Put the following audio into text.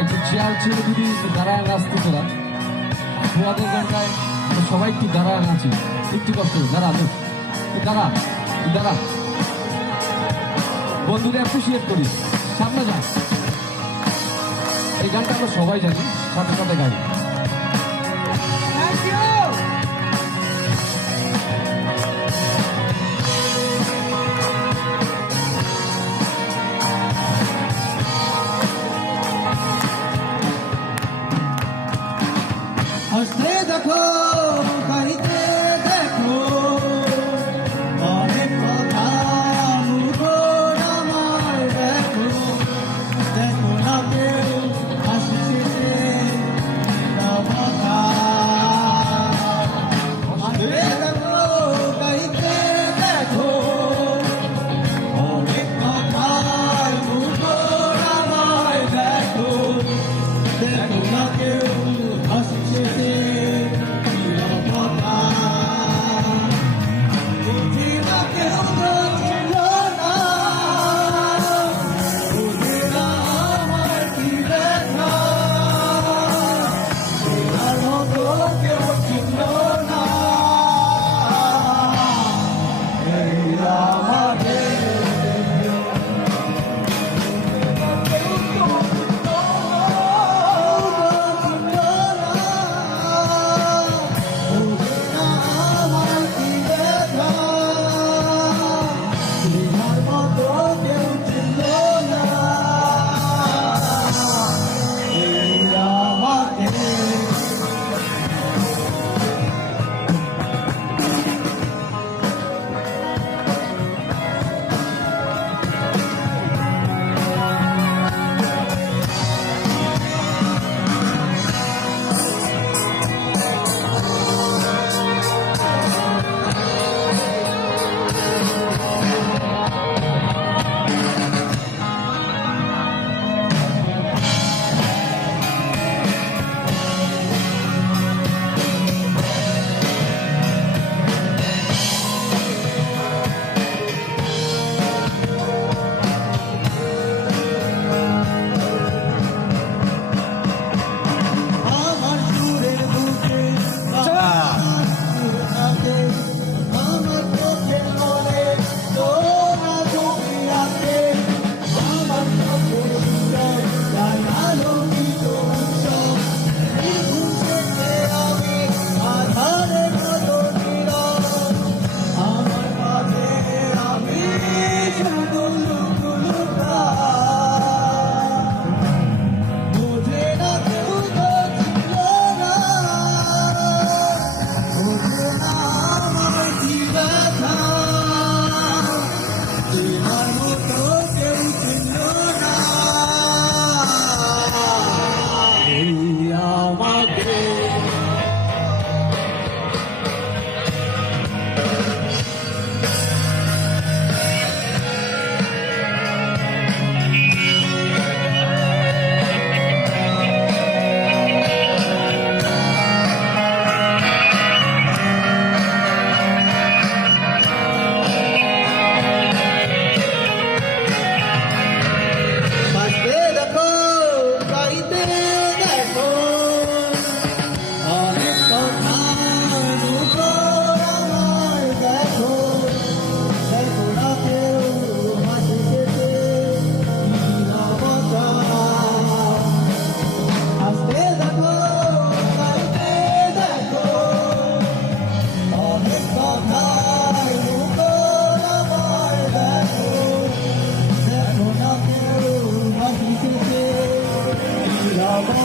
একটু চেয়ার ছেড়ে যদি দাঁড়ায় নাচতে তোরা। তোমাদের গানটায় সবাই একটু দাঁড়ায় নাচি একটু কষ্ট দাঁড়া দাঁড়া দাঁড়া। বন্ধুরা অ্যাপ্রিসিয়েট করি। সামনে যা। এই গানটা আমরা সবাই জানি, সাথে সাথে গাই।